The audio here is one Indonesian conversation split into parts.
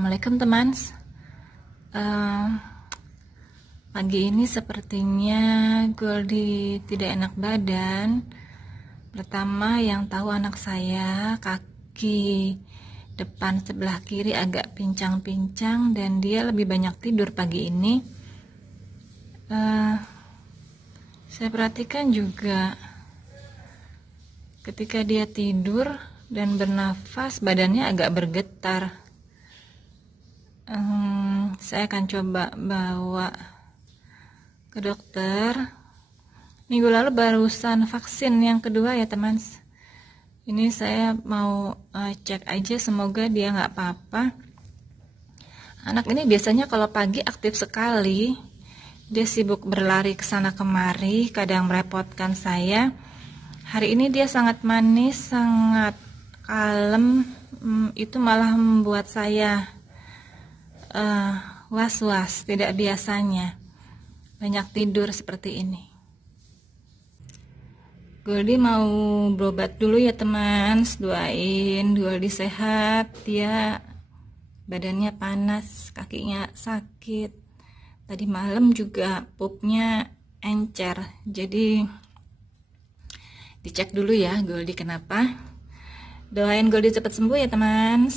Assalamualaikum teman. Pagi ini sepertinya Goldie tidak enak badan. Pertama yang tahu anak saya, kaki depan sebelah kiri agak pincang-pincang dan dia lebih banyak tidur pagi ini. Saya perhatikan juga ketika dia tidur dan bernafas badannya agak bergetar. Saya akan coba bawa ke dokter. Minggu lalu barusan vaksin yang kedua ya teman. Ini saya mau cek aja, semoga dia nggak apa-apa. Anak ini biasanya kalau pagi aktif sekali, dia sibuk berlari ke sana kemari, kadang merepotkan saya. Hari ini dia sangat manis, sangat kalem, itu malah membuat saya was-was, tidak biasanya banyak tidur seperti ini. Goldie mau berobat dulu ya teman, doain Goldie sehat. Dia badannya panas, kakinya sakit, tadi malam juga pupnya encer, jadi dicek dulu ya Goldie kenapa. Doain Goldie cepat sembuh ya teman.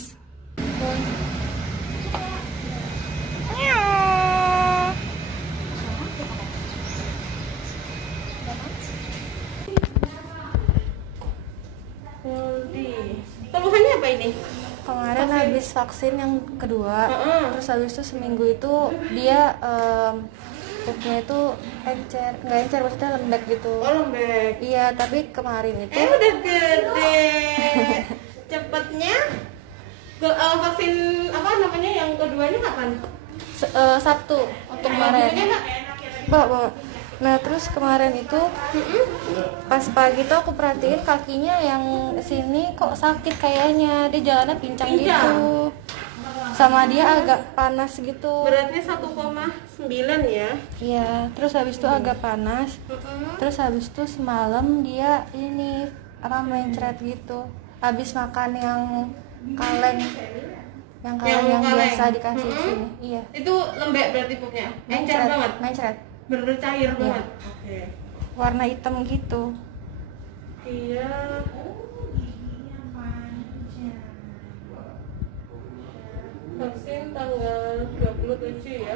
Keluhannya apa ini? Kemarin habis vaksin yang kedua, terus habis itu seminggu itu dia pupnya itu nggak encer, maksudnya lembek gitu. Oh, lembek. Iya, tapi kemarin itu udah gede. Cepetnya vaksin apa namanya yang keduanya kapan? Sabtu untuk kemarin. Bawa. Nah terus kemarin itu pas pagi tuh aku perhatiin kakinya yang sini kok sakit kayaknya, dia jalannya pincang gitu, sama dia agak panas gitu. Beratnya 1,9 ya? Iya, terus habis itu agak panas. Terus habis itu semalam dia ini apa mencret gitu, habis makan yang kaleng yang biasa dikasih sini. Iya. Itu lembek berarti pupnya? Encer banget? Mencret. Bener cair banget? Oke. Warna hitam gitu. Iya. Vaksin tanggal 27 ya?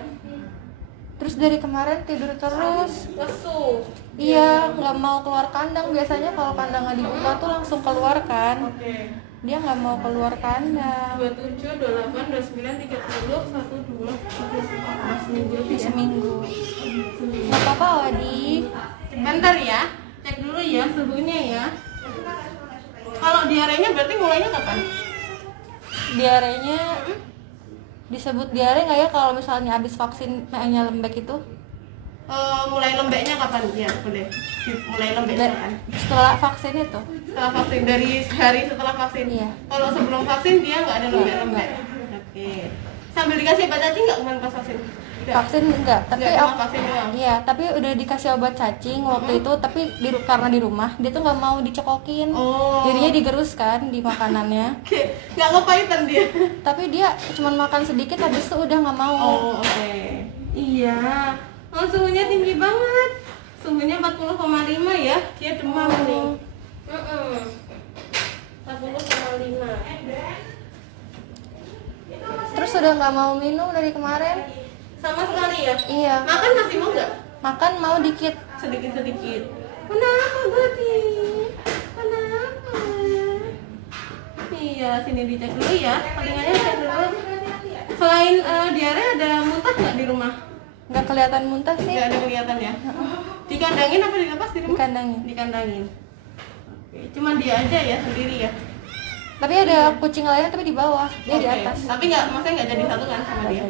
Terus dari kemarin tidur terus. Lesu? Iya, nggak mau keluar kandang. Biasanya kalau kandang nggak dibuka tuh langsung keluar kan. Oke. Dia nggak mau keluar kandang. 27, 28, 29, 30, 1, 2, 3, seminggu lebih ya? Seminggu. Nggak apa-apa Wadi. Bentar ya, cek dulu ya suhunya ya. Kalau diarenya berarti mulainya kapan? Diarenya disebut diare nggak ya kalau misalnya habis vaksin mainnya lembek itu? Mulai lembeknya kapan ya? Boleh. Mulai lembeknya kan? Setelah vaksin itu. Setelah vaksin, dari hari setelah vaksin. Iya. Kalau sebelum vaksin dia nggak ada lembek-lembek. Oke. Sambil dikasih obat cacing nggak kemarin pas vaksin? Vaksin enggak, tapi vaksin doang. Iya, tapi udah dikasih obat cacing waktu itu, tapi karena di rumah dia tuh nggak mau dicekokin. Jadinya digerus kan di makanannya. Oke. Nggak kepahitan dia. Tapi dia cuma makan sedikit, habis itu udah nggak mau. Oke. Iya. Suhunya tinggi banget. Suhunya 40,5 ya. Dia demam nih. 40,5. Terus udah nggak mau minum dari kemarin. Sama sekali ya? Iya. Makan masih mau nggak? Makan mau dikit. Sedikit-sedikit. Kenapa Godi? Kenapa? Iya, sini dicek dulu ya. Telingannya dicek dulu. Selain diare ada muntah nggak di rumah? Nggak kelihatan muntah sih. Nggak ada kelihatan ya? Dikandangin apa dilepas di rumah? Dikandangin. Dikandangin. Oke. Cuman dia aja ya sendiri ya? Tapi ada kucing lain tapi di bawah, dia di atas. Tapi maksudnya nggak jadi satu kan sama dia?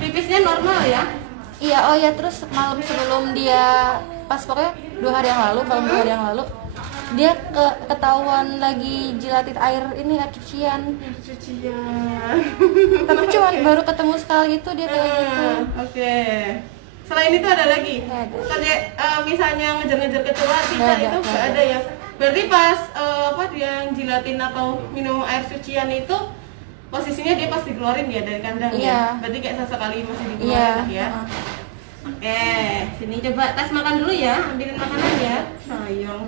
Pipisnya normal ya? Iya, oh ya, terus malam sebelum dia pas pokoknya 2 hari yang lalu, malam 2 hari yang lalu dia ketahuan lagi jilatin air cucian. Tapi cuma baru ketemu sekali itu dia kayak gitu. Oke. Selain itu ada lagi? Kayak misalnya ngejar-ngejar kecoa, sisa itu nggak ada ya? Berarti pas dia jilatin atau minum air cucian itu posisinya dia pasti keluarin ya dari kandang Iya. ya. Berarti kayak sesekali masih dikeluarin Iya. ya. Oke, sini coba tas makan dulu ya, ambilin makanan ya. Sayang.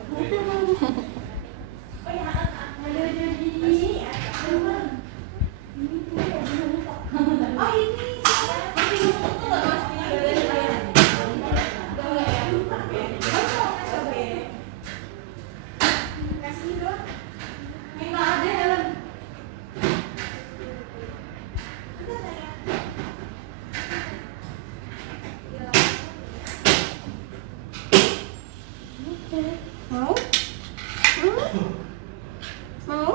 Mau? Mau?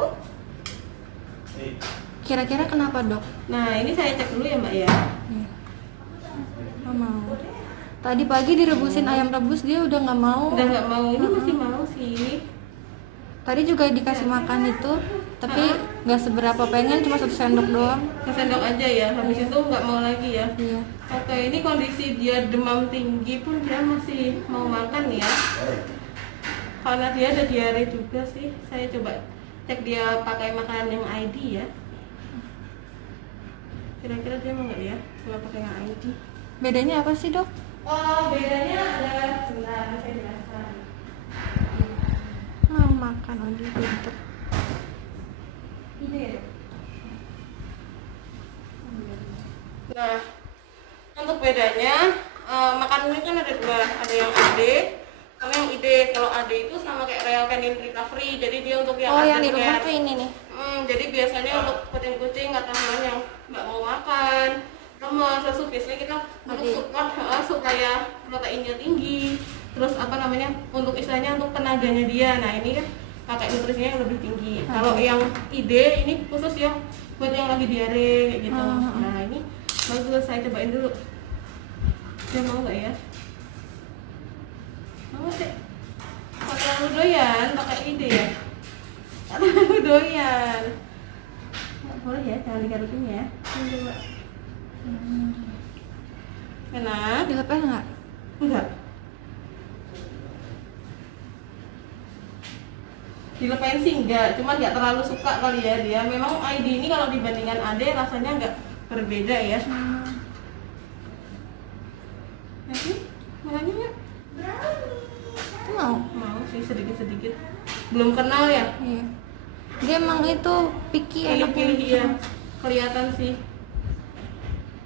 Kira-kira kenapa dok? Nah, ini saya cek dulu ya Mbak ya. Nggak mau. Tadi pagi direbusin ayam rebus dia udah nggak mau. Udah nggak mau, ini masih mau sih. Tadi juga dikasih makan itu, tapi nggak seberapa pengen, cuma 1 sendok doang. Sendok aja ya, habis itu nggak mau lagi ya. Iya. Oke, ini kondisi dia demam tinggi pun dia masih mau makan ya. Karena dia ada diare juga sih. Saya coba cek dia pakai makanan yang ID ya. Kira-kira dia mau nggak ya kalau pakai yang ID? Bedanya apa sih dok? Oh, bedanya ada, sebentar saya jelaskan. Mau makan aja pinter. Ini ya. Nah, untuk bedanya makanan ini kan ada dua, ada yang AD sama yang ID. Kalau AD itu sama kayak Real Canin Recovery, jadi dia untuk yang Yang di under rumah care. tuh ini nih. Jadi biasanya untuk kucing-kucing atau hewan yang nggak mau makan, lemas, lesu, biasanya kita untuk support supaya proteinnya tinggi. Terus apa namanya, untuk istilahnya untuk tenaganya dia. Nah ini kan pakai nutrisinya yang lebih tinggi. Kalau yang ide ini khusus yang buat yang lagi diare kayak gitu. Nah ini bagus, saya cobain dulu. Dia mau nggak ya? Mau sih. Kalau terlalu doyan pakai ide ya. Terlalu doyan. Nggak boleh ya, jangan digarutin ya. Ini coba. Enak? Dilepeh nggak? Enggak. Dilepain sih enggak, cuman nggak terlalu suka kali ya dia. Memang ID ini kalau dibandingkan AD rasanya nggak berbeda ya. Nanti mulanya nggak? Mau. Mau sih sedikit-sedikit. Belum kenal ya? Iya. Dia emang itu picky Pilih-pilih anaknya. ya. Kelihatan sih.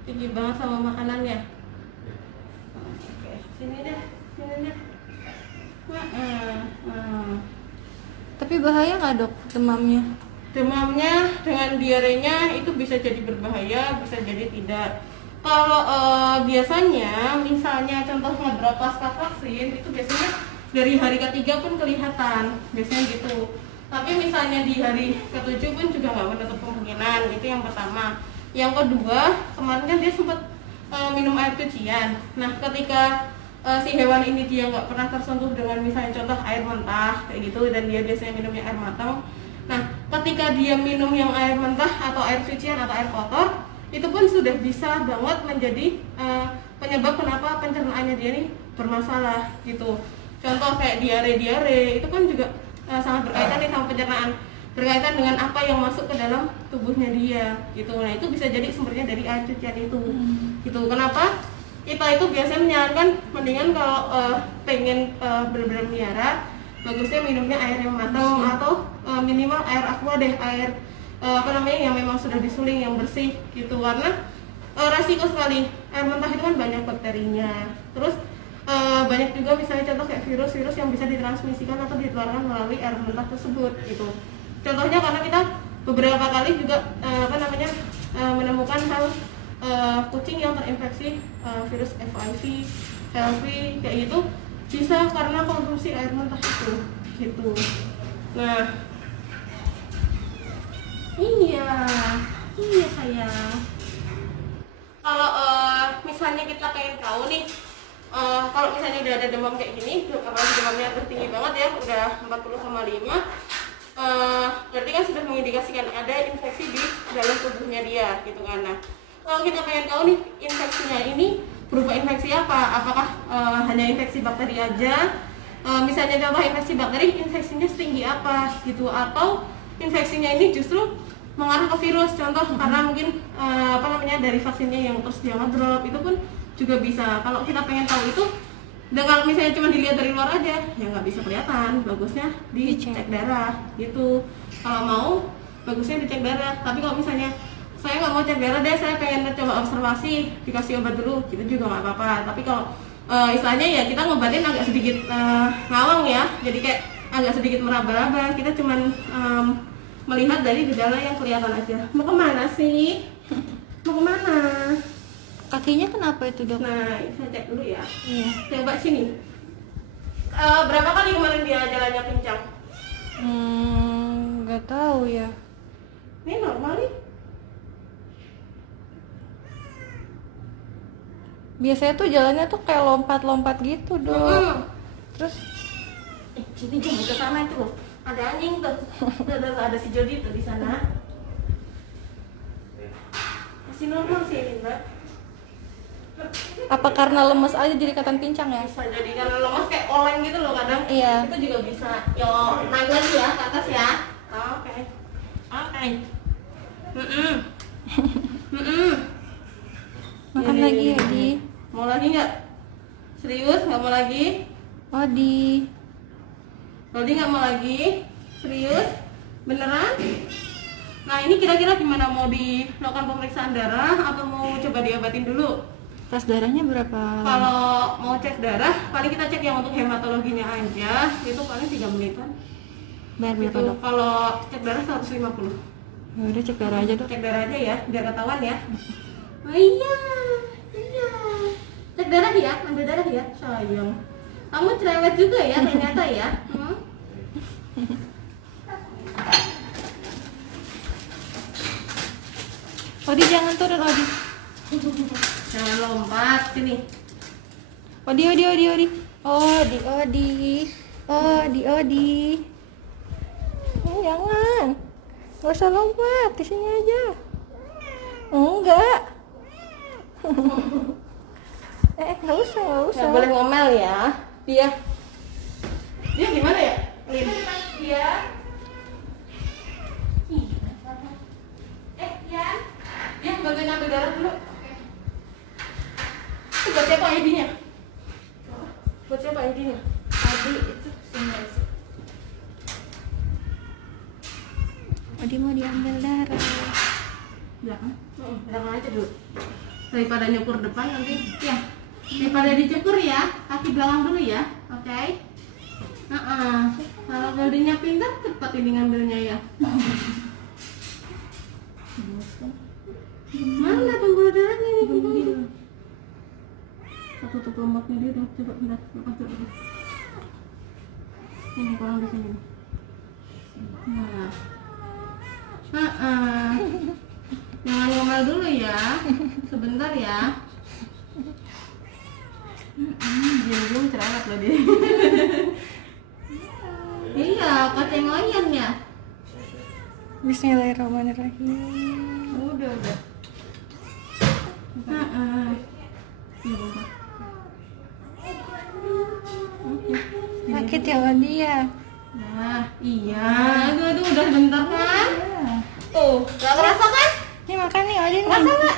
Tinggi banget sama makanannya. Oke, sini deh. Tapi bahaya nggak dok demamnya? Demamnya dengan diarenya itu bisa jadi berbahaya, bisa jadi tidak. Kalau biasanya, misalnya contoh ngedrop pasca vaksin, itu biasanya dari hari ketiga pun kelihatan, biasanya gitu. Tapi misalnya di hari ke-7 pun juga nggak menutup kemungkinan, itu yang pertama. Yang kedua, kemarin kan dia sempat minum air cucian. Nah, ketika si hewan ini dia nggak pernah tersentuh dengan misalnya contoh air mentah kayak gitu, dan dia biasanya minumnya air matang. Nah, ketika dia minum yang air mentah atau air cucian atau air kotor, itu pun sudah bisa banget menjadi penyebab kenapa pencernaannya dia nih bermasalah gitu. Contoh kayak diare itu kan juga sangat berkaitan nih sama pencernaan, berkaitan dengan apa yang masuk ke dalam tubuhnya dia gitu. Nah, itu bisa jadi sumbernya dari air cucian itu gitu. Kenapa kita itu biasanya menyarankan mendingan kalau pengen benar-benar melihara, bagusnya minumnya air yang matang atau minimal air aqua deh, air yang memang sudah disuling yang bersih gitu. Karena resiko sekali air mentah itu kan banyak bakterinya. Terus banyak juga misalnya contoh kayak virus-virus yang bisa ditransmisikan atau ditularkan melalui air mentah tersebut gitu. Contohnya karena kita beberapa kali juga menemukan hal kucing yang terinfeksi virus FIV, HLV kayak gitu, bisa karena konsumsi air mentah itu gitu. Nah, iya sayang. Kalau misalnya kita pengen tahu nih, kalau misalnya udah ada demam kayak gini, apalagi demamnya tertinggi banget ya, udah 40,5, berarti kan sudah mengindikasikan ada infeksi di dalam tubuhnya dia gitu kan. Nah, kalau kita pengen tahu nih infeksinya ini berupa infeksi apa, apakah hanya infeksi bakteri aja, misalnya contoh infeksi bakteri, infeksinya setinggi apa gitu, atau infeksinya ini justru mengaruh ke virus. Contoh karena mungkin dari vaksinnya yang terus dia ngedrop, itu pun juga bisa. Kalau kita pengen tahu itu, dan kalau misalnya cuma dilihat dari luar aja ya nggak bisa kelihatan. Bagusnya dicek darah gitu. Kalau mau bagusnya dicek darah. Tapi kalau misalnya saya nggak mau cek darah deh, saya pengen coba observasi, dikasih obat dulu, gitu juga nggak apa-apa. Tapi kalau istilahnya ya kita ngobatin agak sedikit ngawang ya, jadi kayak agak sedikit meraba-raba. Kita cuman melihat dari gejala yang kelihatan aja. Mau kemana sih? Mau kemana? Kakinya kenapa itu, Dok? Nah, saya cek dulu ya. Iya. Coba sini. Berapa kali kemarin dia jalannya pincang? Nggak tahu ya. Ini normal nih. Biasanya tuh jalannya tuh kayak lompat-lompat gitu, Dok. Terus Sini jangan ke sana itu. Ada anjing tuh. Ada si Jody tuh di sana. Masih normal sih ini, Mbak. apa karena lemes aja jadi kelihatan pincang ya? Bisa jadi karena lemas kayak oleng gitu loh kadang. Iya. Itu juga bisa. Yo, naik lagi ya ke atas ya. Oke. Oke. Makan lagi ya, Di. Mau lagi nggak? Serius nggak mau lagi? Oh, Di. Rodi nggak mau lagi? Serius? Beneran? Nah ini kira-kira gimana, mau dilakukan pemeriksaan darah atau mau coba diobatin dulu? Tes darahnya berapa lama? Kalau mau cek darah, paling kita cek yang untuk hematologinya aja, itu paling 3 menitan. Bayar berapa, Itu Dok? kalau cek darah 150. Ya udah cek darah aja, Dok. Cek darah aja ya, biar ketahuan ya. Oh iya, iya. Cek darah ya, ambil darah ya, sayang. Kamu cerewet juga ya ternyata ya. Odi jangan turun, Odi. Jangan lompat sini. Odi. Jangan. Nggak usah lompat, di sini aja. Enggak. Nggak usah. Nggak boleh ngomel ya. Dia gimana ya? Dia. Dia bantuin ambil darah dulu. Itu buat siapa ID-nya? Buat siapa ID-nya? Odi itu sini. Odi mau diambil darah. Belakang. Belakang aja dulu. Daripada nyukur depan nanti. Ya. Daripada dicukur ya, kaki belakang dulu ya. Oke. Kalau Goldinya pintar, cepat ini ngambilnya ya. Mana pembuluh darahnya ini? Satu tutup lemaknya dia dong. Coba bentar, lepas dulu. Ini kalau di sini. Nah. Jangan ngomel dulu ya. Sebentar ya. Diam-diam cerewet loh dia. Iya, kecengoyan ya. Bismillahirrahmanirrahim. Udah. Sakit ya, Odi ya? Nah, iya. Aduh, udah bentar kan? Tuh, gak kerasa kan? Ini makan nih, Odi nih. Kerasa gak?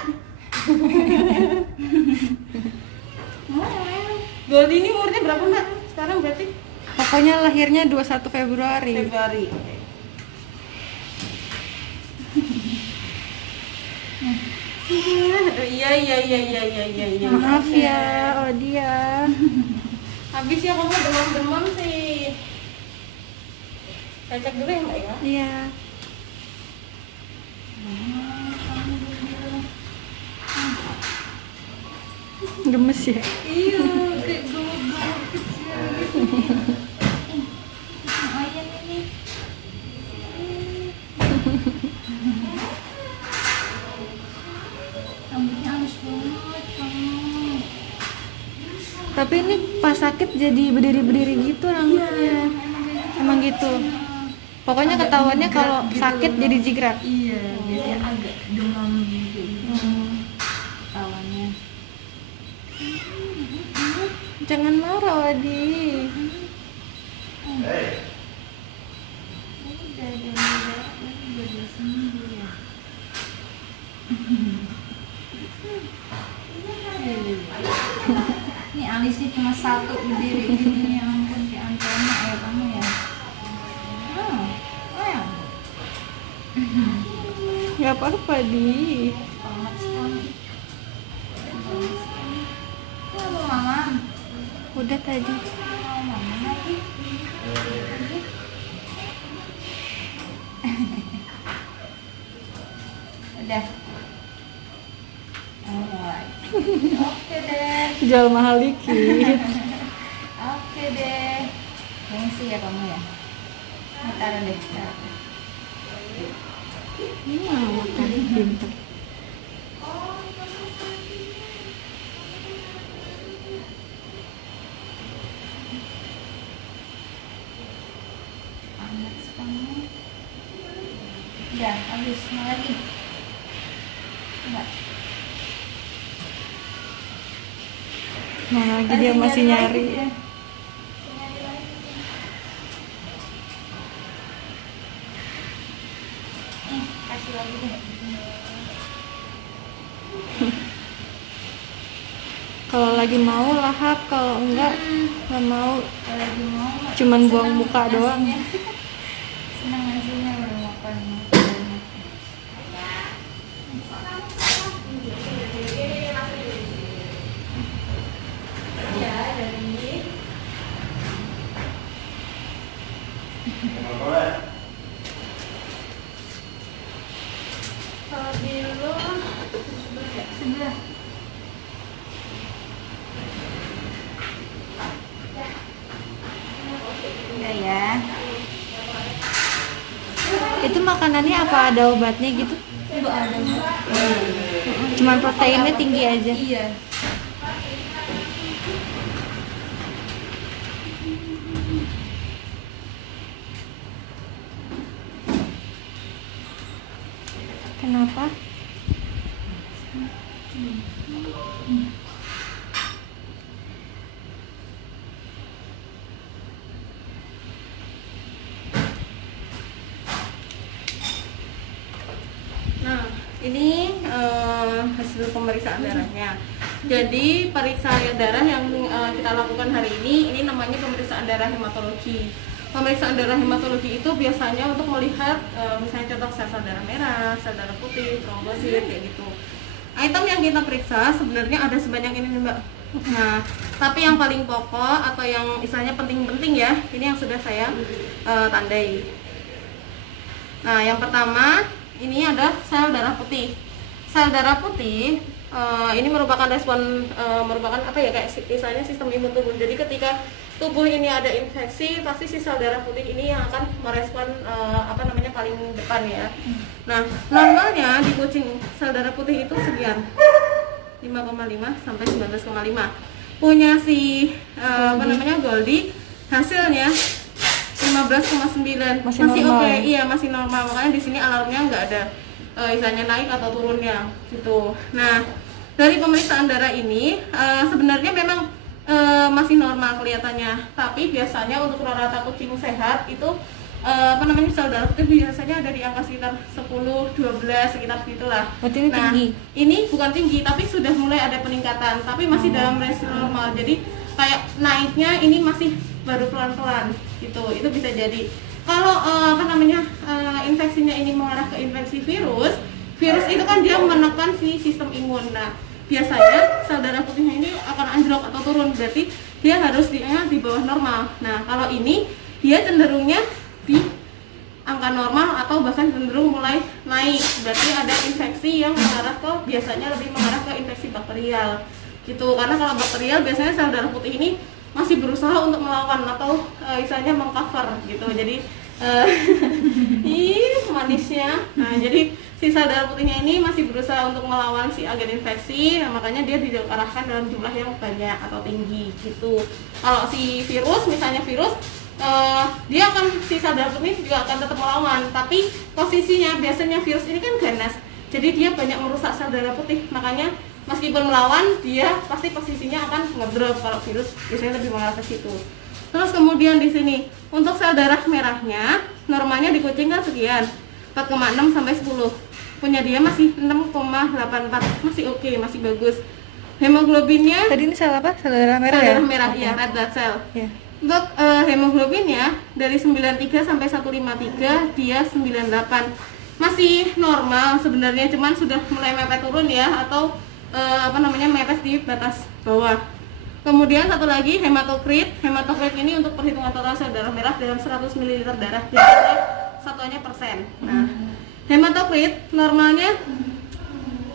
Goldie ini umurnya berapa, Mbak? Sekarang berarti? Pokoknya lahirnya 21 Februari. Februari. Iya. Maaf ya, Odi ya. Habis ya kamu demam-demam sih. Saya cek dulu ya, Mbak ya. Iya. Gemes ya? Iya, kayak gemuk-gemuk kecil gitu. Ayam ini. Rambutnya halus banget kamu. Tapi ini pas sakit jadi berdiri-berdiri gitu rambutnya. Emang gitu. Pokoknya ketahuannya kalau sakit jadi jigrat. Iya, biasanya agak demam gitu. Ketahuannya. Jangan marah, Adi. Udah seminggu ya. alisnya cuma satu berdiri ini, ya ampun si Antona ya kamu ya. Oh ya. Nggak apa-apa di. Panas sekali. Mau mama? Udah tadi. Mau mama lagi? Udah. Oh, mulai. Oke deh. Jual mahal dikit. Oke deh. Gengsi ya kamu ya. Taruh deh. Taruh. Makan pintar. Panas kamu. Udah, habis. Mau lagi? Enggak. Nah, lagi dia masih nyari. Ya. Kasih lagi deh. Kalau lagi mau lahap, kalau enggak nggak mau. Kalau lagi mau Cuman buang muka doang. senang nasinya udah makan. Ya, dari kalau di lu sebelah. Udah ya. Itu makanannya apa ada obatnya gitu? Itu ada. Cuman proteinnya tinggi aja. Iya. Kenapa? Nah, ini hasil pemeriksaan darahnya. Jadi periksa darah yang kita lakukan hari ini namanya pemeriksaan darah hematologi. Pemeriksaan darah hematologi itu biasanya untuk melihat misalnya contoh sel darah merah, sel darah putih, trombosit kayak gitu. Item yang kita periksa sebenarnya ada sebanyak ini nih, Mbak. Nah, tapi yang paling pokok atau yang istilahnya penting-penting ya, ini yang sudah saya tandai. Nah, yang pertama ini ada sel darah putih. Sel darah putih ini merupakan respon merupakan apa ya, kayak misalnya sistem imun tubuh. Jadi ketika tubuh ini ada infeksi, pasti si sel darah putih ini yang akan merespon paling depan ya. Nah, normalnya di kucing sel darah putih itu sekian, 5,5 sampai 19,5. Punya si Goldie hasilnya 15,9, masih oke. Iya, masih normal. Makanya di sini alarmnya nggak ada istilahnya naik atau turunnya gitu. Nah, dari pemeriksaan darah ini sebenarnya memang masih normal kelihatannya, tapi biasanya untuk rata-rata kucing sehat itu sel darah putih biasanya ada di angka sekitar 10, 12 sekitar gitulah. Berarti ini tinggi? Ini bukan tinggi, tapi sudah mulai ada peningkatan, tapi masih dalam range normal. Jadi kayak naiknya ini masih baru pelan-pelan gitu. Itu bisa jadi kalau infeksinya ini mengarah ke infeksi virus itu kan dia menekan si sistem imun. Nah, biasanya sel darah putihnya ini akan anjlok atau turun, berarti dia harus di bawah normal. Nah, kalau ini dia cenderungnya di angka normal atau bahkan cenderung mulai naik, berarti ada infeksi yang mengarah ke, biasanya lebih mengarah ke infeksi bakterial gitu. Karena kalau bakterial biasanya sel darah putih ini masih berusaha untuk melawan atau istilahnya mengcover gitu. Jadi manisnya. Nah, jadi si sel darah putihnya ini masih berusaha untuk melawan si agen infeksi. Nah, makanya dia diarahkan dalam jumlah yang banyak atau tinggi gitu. Kalau si virus, misalnya virus, dia akan, si sel darah putih juga akan tetap melawan, tapi posisinya biasanya virus ini kan ganas, jadi dia banyak merusak sel darah putih. Makanya meskipun melawan, dia pasti posisinya akan ngedrop. Kalau virus biasanya lebih mengarah ke situ. Terus kemudian di sini untuk sel darah merahnya normalnya di kucing kan sekian, 4,6 sampai 10. Punya dia masih 6,84, masih oke, masih bagus. hemoglobinnya Tadi ini sel apa? Sel darah merah sel ya? darah merah ya, red blood cell. Ya. Untuk hemoglobinnya dari 93 sampai 153 dia 98. Masih normal sebenarnya, cuman sudah mulai mepet turun ya, atau mepet di batas bawah. Kemudian satu lagi hematokrit. Hematokrit ini untuk perhitungan total sel darah merah dalam 100 ml darah. Jadi satuannya persen. Nah, hematokrit normalnya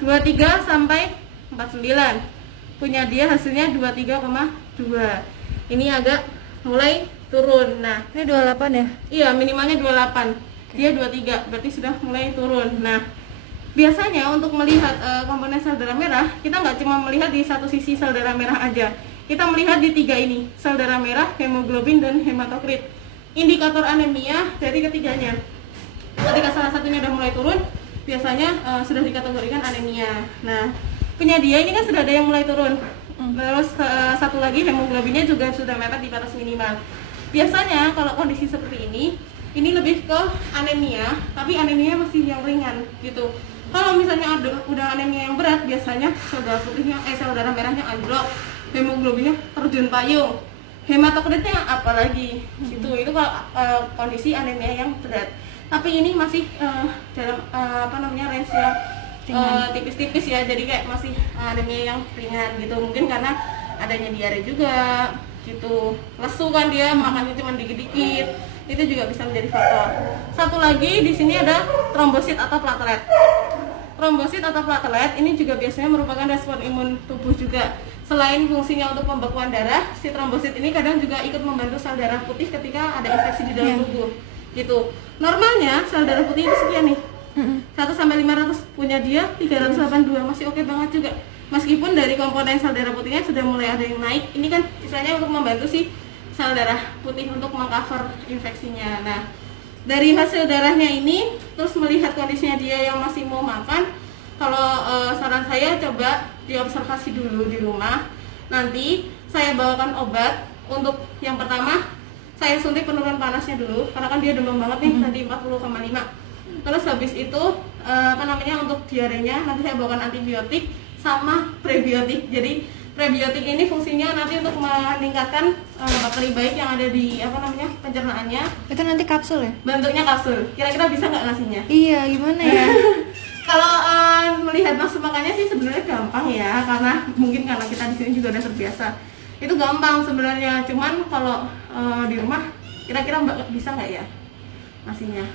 23 sampai 49. Punya dia hasilnya 23,2. Ini agak mulai turun. Nah, Ini 28 ya? iya, minimalnya 28. Dia 23, berarti sudah mulai turun. Nah, biasanya untuk melihat komponen sel darah merah, kita nggak cuma melihat di satu sisi sel darah merah aja. Kita melihat di tiga ini, sel darah merah, hemoglobin, dan hematokrit. Indikator anemia dari ketiganya. Ketika salah satunya udah mulai turun, biasanya sudah dikategorikan anemia. Nah, punya dia ini kan sudah ada yang mulai turun. Terus satu lagi hemoglobinnya juga sudah mepet di batas minimal. Biasanya kalau kondisi seperti ini lebih ke anemia, tapi anemia masih yang ringan gitu. Kalau misalnya udah anemia yang berat, biasanya sel darah putihnya, sel darah merahnya anjlok, hemoglobinnya terjun payung, hematokritnya apalagi gitu. Itu kalau kondisi anemia yang berat. Tapi ini masih dalam range yang tipis-tipis ya, jadi kayak masih anemia yang ringan gitu. Mungkin karena adanya diare juga gitu, lesu kan dia, makannya cuma dikit-dikit, itu juga bisa menjadi faktor. Satu lagi di sini ada trombosit atau platelet. Trombosit atau platelet ini juga biasanya merupakan respon imun tubuh juga. Selain fungsinya untuk pembekuan darah, si trombosit ini kadang juga ikut membantu sel darah putih ketika ada infeksi di dalam tubuh gitu. Normalnya sel darah putih itu sekian nih, 1 sampai 500, punya dia 382, masih oke banget juga. Meskipun dari komponen sel darah putihnya sudah mulai ada yang naik, ini kan istilahnya untuk membantu si sel darah putih untuk mengcover infeksinya. Nah, dari hasil darahnya ini, terus melihat kondisinya dia yang masih mau makan, kalau saran saya coba diobservasi dulu di rumah. Nanti saya bawakan obat. Untuk yang pertama, saya suntik penurun panasnya dulu, karena kan dia demam banget nih, tadi 40,5. Terus habis itu untuk diarenya nanti saya bawakan antibiotik sama prebiotik. Jadi prebiotik ini fungsinya nanti untuk meningkatkan bakteri baik yang ada di pencernaannya. Itu nanti kapsul ya? Bentuknya kapsul. Kira-kira bisa nggak ngasihnya? Iya, gimana ya? Kalau melihat nafsu makannya sih sebenarnya gampang ya, karena mungkin karena kita di sini juga udah terbiasa. Itu gampang sebenarnya. Cuman kalau di rumah kira-kira Mbak bisa nggak ya ngasihnya?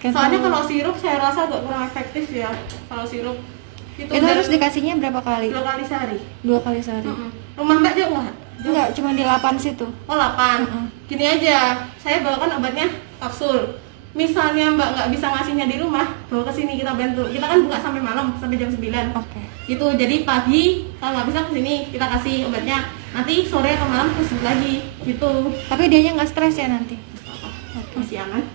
Soalnya kalau sirup saya rasa agak kurang efektif ya. Kalau sirup itu harus dikasihnya berapa kali? 2 kali sehari. 2 kali sehari. Rumah Mbak juga nggak? Enggak, cuma di 8 situ. Oh 8. Gini aja, saya bawakan obatnya kapsul. Misalnya Mbak nggak bisa ngasihnya di rumah, bawa ke sini kita bantu. Kita kan buka sampai malam, sampai jam 9. Oke. Gitu, jadi pagi kalau nggak bisa ke sini kita kasih obatnya. Nanti sore atau malam terus lagi gitu. Tapi dianya nggak stres ya nanti? Masih aman.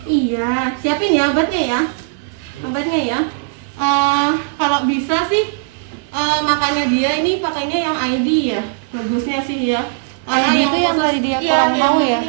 Iya, siapin ya obatnya ya. Obatnya ya. Kalau bisa sih makannya dia ini pakainya yang ID ya. Bagusnya sih ya. ID itu yang tadi dia kurang mau ya?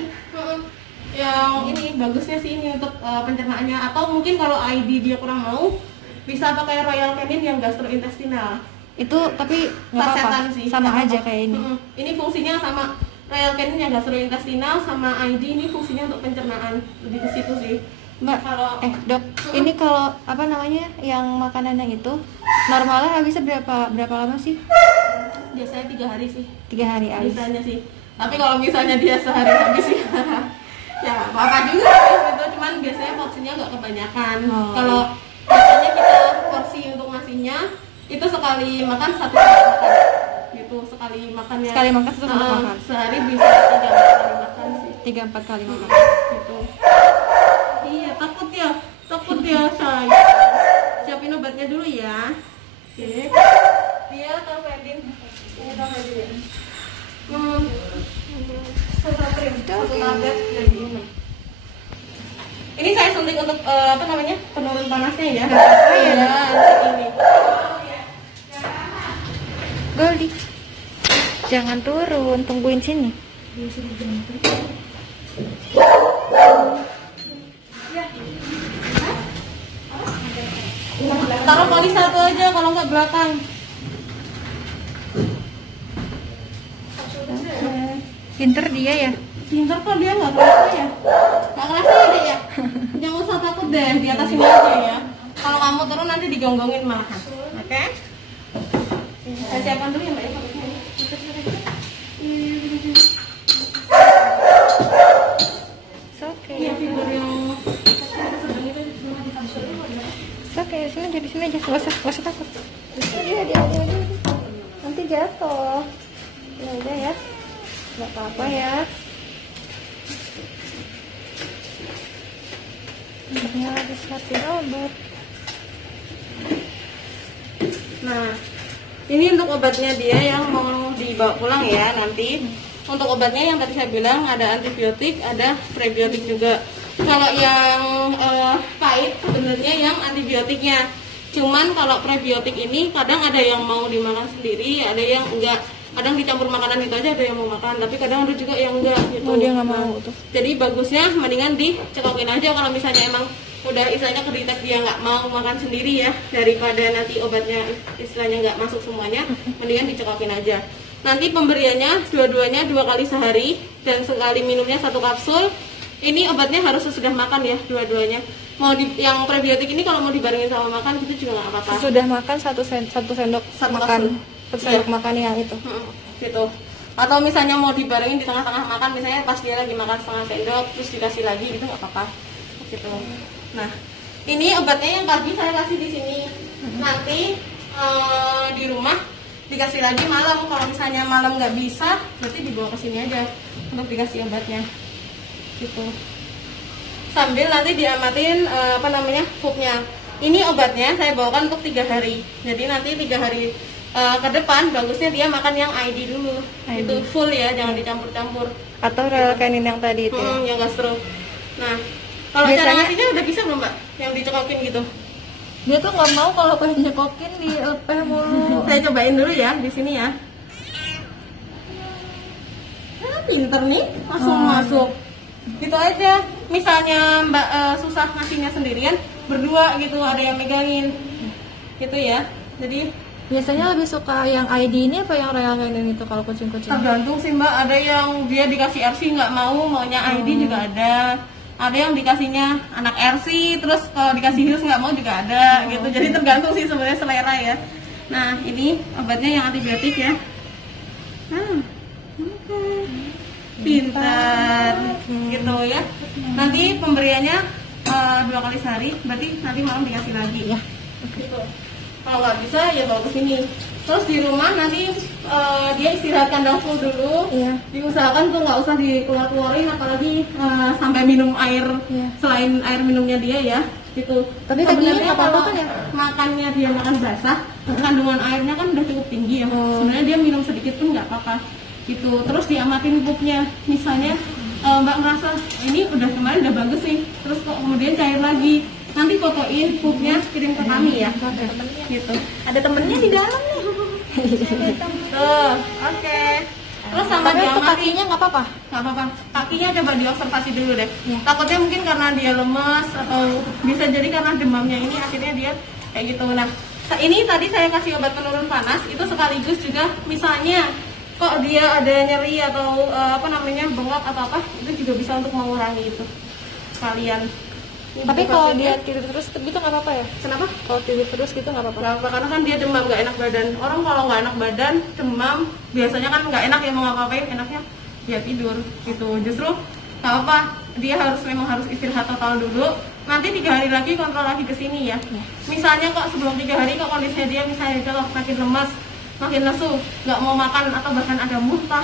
Yang ini bagusnya sih ini untuk pencernaannya. Atau mungkin kalau ID dia kurang mau, bisa pakai Royal Canin yang gastrointestinal. Itu tapi nggak apa-apa, sih, sama aja kayak ini. Ini fungsinya sama. Royal Canin yang gastrointestinal sama ID ini fungsinya untuk pencernaan, lebih ke situ sih. Mbak, dok, ini kalau yang makanannya itu normalnya habisnya berapa lama sih? Biasanya 3 hari sih. 3 hari habis. Biasanya sih. Tapi kalau misalnya dia sehari habis sih, ya apa juga sih gitu. Cuman biasanya porsinya nggak kebanyakan. Kalau biasanya kita porsi untuk ngasihnya itu sekali makan 1 kali makan. Gitu, sekali makannya. Sekali makan 1 kali makan. Sehari bisa 3-4 kali makan sih. 3-4 kali makan. Gitu. Iya, takut ya saya. Siapin obatnya dulu ya. Oke. Dia Tolfedin. Ini Tolfedin. Sotaprim, 1 tablet dari ini. Ini saya suntik untuk penurun panasnya ya. Iya, ini. Goldie, jangan turun, tungguin sini. Taruh kali 1 aja, kalau nggak belakang. Pinter dia ya. Pinter kok dia, nggak kerasa ya? Nggak kerasa ya dek ya? Jangan usah takut deh, di atas ini aja ya. Kalau kamu turun nanti digonggongin malahan. Oke? Saya siapkan dulu ya mbak ya. Oke. Iya, tidur yang Oke, sini aja, di sini aja. Nggak usah takut. Dia. Nanti jatuh. Ya udah ya. Nggak apa-apa ya. Ini lagi siapin obat. Nah, ini untuk obatnya dia yang mau dibawa pulang ya nanti. Untuk obatnya yang tadi saya bilang ada antibiotik, ada prebiotik juga. Kalau yang pahit sebenarnya yang antibiotiknya. Cuman kalau prebiotik ini kadang ada yang mau dimakan sendiri, ada yang enggak. Kadang dicampur makanan itu aja ada yang mau makan, tapi kadang ada juga yang enggak gitu. Oh, dia nggak mau tuh. Jadi bagusnya mendingan dicekokin aja kalau misalnya emang udah istilahnya kedetek dia nggak mau makan sendiri ya, daripada nanti obatnya istilahnya nggak masuk semuanya, mendingan dicekokin aja. Nanti pemberiannya dua-duanya 2 kali sehari dan sekali minumnya 1 kapsul. Ini obatnya harus sesudah makan ya dua-duanya. Yang prebiotik ini kalau mau dibarengin sama makan itu juga nggak apa-apa. Sudah makan satu sendok makan. kapsul. Sendok makan yang itu. Gitu. Atau misalnya mau dibarengin di tengah-tengah makan, misalnya pas dia lagi makan setengah sendok terus dikasih lagi gitu nggak apa-apa. Gitu. Nah, ini obatnya yang pagi saya kasih di sini. Nanti di rumah dikasih lagi malam. Kalau misalnya malam nggak bisa, berarti dibawa ke sini aja untuk dikasih obatnya. Gitu. Sambil nanti diamatin pupnya. Ini obatnya saya bawakan untuk 3 hari. Jadi nanti 3 hari ke depan bagusnya dia makan yang ID dulu. Itu full ya, jangan dicampur-campur. Atau relkanin yang tadi itu. Yang gastro. Nah, kalau cara Biasanya- ngasihnya udah bisa belum mbak? Yang dicekokin gitu. Dia tuh nggak mau kalau pengen nyekokin di mulu. Saya cobain dulu ya di sini ya. Nah, pinter nih, langsung masuk. Gitu aja. Misalnya mbak susah ngasihnya sendirian, berdua gitu, ada yang megangin. Gitu ya. Jadi Biasanya lebih suka yang ID ini apa yang relkanin itu kalau kucing-kucing? tergantung sih mbak, ada yang dia dikasih RC nggak mau, maunya ID juga ada. Ada yang dikasihnya anak RC, terus kalau dikasih Hills nggak mau juga ada gitu. Jadi tergantung sih sebenarnya selera ya. Nah ini obatnya yang antibiotik ya. Pintar gitu ya. Nanti pemberiannya 2 kali sehari, berarti nanti malam dikasih lagi ya. Gitu. Kalau nggak bisa ya bawa ke sini. Terus di rumah nanti dia istirahat kandang full dulu. Iya. Diusahakan tuh nggak usah dikeluar-keluarin, apalagi sampai minum air selain air minumnya dia ya. Gitu. Tapi kakinya Sebenarnya nggak apa-apa kalau kan ya? makannya dia makan basah, kandungan airnya kan udah cukup tinggi ya. Sebenarnya dia minum sedikit pun nggak apa-apa. Gitu. Terus diamatin pupnya. Misalnya mbak merasa ini udah kemarin udah bagus nih, terus kok kemudian cair lagi. Nanti fotoin pupnya, kirim ke kami ya. Gitu. Ada temennya di dalam nih. Tuh, oke. Terus sama Tapi untuk diamatin. kakinya nggak apa-apa. Nggak apa-apa. Kakinya coba diobservasi dulu deh. Takutnya mungkin karena dia lemas atau bisa jadi karena demamnya ini akhirnya dia kayak gitu. Nah, ini tadi saya kasih obat penurun panas itu sekaligus juga misalnya kok dia ada nyeri atau bengkak atau apa, itu juga bisa untuk mengurangi itu sekalian. Ini Tapi buku kalau pasiennya. dia tidur terus gitu nggak apa-apa ya? Kenapa? Kalau tidur terus gitu nggak apa-apa. Nggak apa, karena kan dia demam, nggak enak badan. Orang kalau nggak enak badan, demam, biasanya kan nggak enak ya mau ngapain, enaknya dia tidur gitu. Justru nggak apa, dia memang harus istirahat total dulu. Nanti 3 hari lagi kontrol lagi ke sini ya. Misalnya kok sebelum 3 hari kok kondisinya dia misalnya kalau makin lemas, makin lesu, nggak mau makan atau bahkan ada muntah,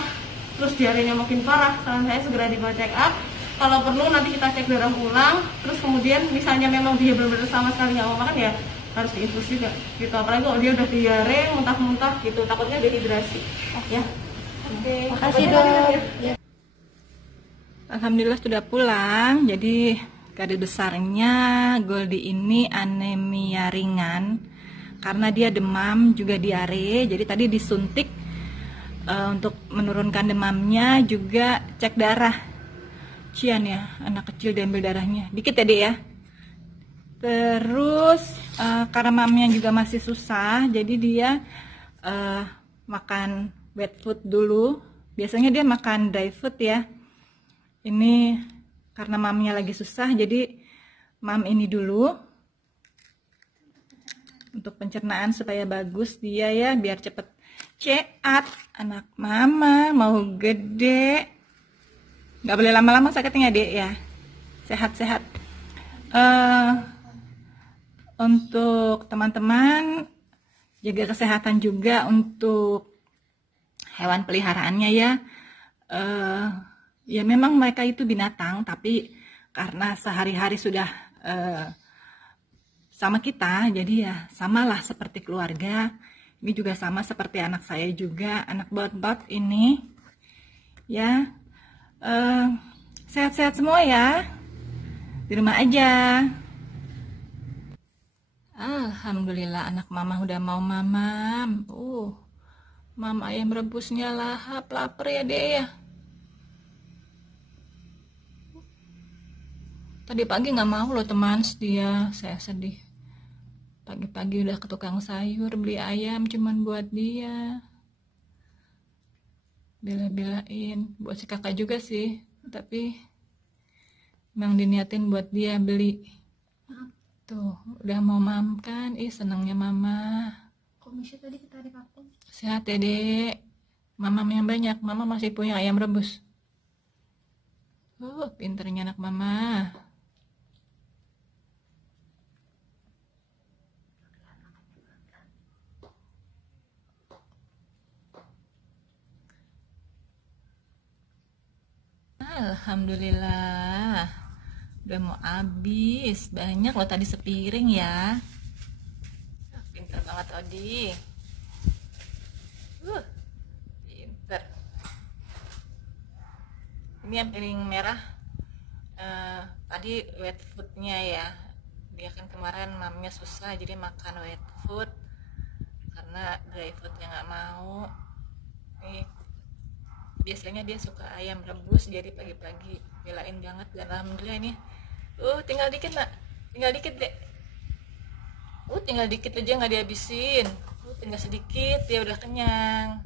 terus diarenya makin parah, saran saya segera dibawa check up. Kalau perlu nanti kita cek darah ulang, terus kemudian misalnya memang dia benar-benar sama sekali nggak mau makan ya harus diinfus juga gitu. Apalagi kalau dia udah diare, muntah-muntah gitu, takutnya dehidrasi ya. Oke. Makasih dok. Alhamdulillah sudah pulang. Jadi garis besarnya Goldie ini anemia ringan karena dia demam juga diare. Jadi tadi disuntik untuk menurunkan demamnya, juga cek darah. Cian ya, anak kecil diambil darahnya dikit ya dek ya. Terus karena mamnya juga masih susah, jadi dia makan wet food dulu. Biasanya dia makan dry food ya. Ini karena mamnya lagi susah, jadi mam ini dulu untuk pencernaan supaya bagus dia ya, biar cepet ceat. Anak mama mau gede, nggak boleh lama-lama sakitnya dek ya, sehat-sehat. Untuk teman-teman jaga kesehatan juga untuk hewan peliharaannya ya. Ya memang mereka itu binatang, tapi karena sehari-hari sudah sama kita, jadi ya samalah seperti keluarga. Ini juga sama seperti anak saya juga, anak bot-bot ini ya. Sehat-sehat semua ya, di rumah aja. Alhamdulillah anak mama udah mau mamam. Mam ayam rebusnya lahap, lapar ya deh ya. Tadi pagi nggak mau loh teman, dia, saya sedih. Pagi-pagi udah ke tukang sayur beli ayam cuman buat dia. Bela-belain, buat si kakak juga sih, tapi memang diniatin buat dia beli. Tuh, udah mau makan, senangnya mama. Komisi tadi ketarik aku. Sehat ya dek, mamam yang banyak, mama masih punya ayam rebus. Pinternya anak mama. Alhamdulillah udah mau habis, banyak loh tadi sepiring ya. Pinter banget Odi. Pinter. Ini yang piring merah, tadi wet foodnya ya. Dia kan kemarin mamnya susah jadi makan wet food karena dry foodnya nggak mau. Nih, biasanya dia suka ayam rebus, jadi pagi-pagi belain banget. Dan alhamdulillah ini tinggal dikit nak, tinggal dikit dek, tinggal dikit aja nggak dihabisin, tinggal sedikit dia udah kenyang.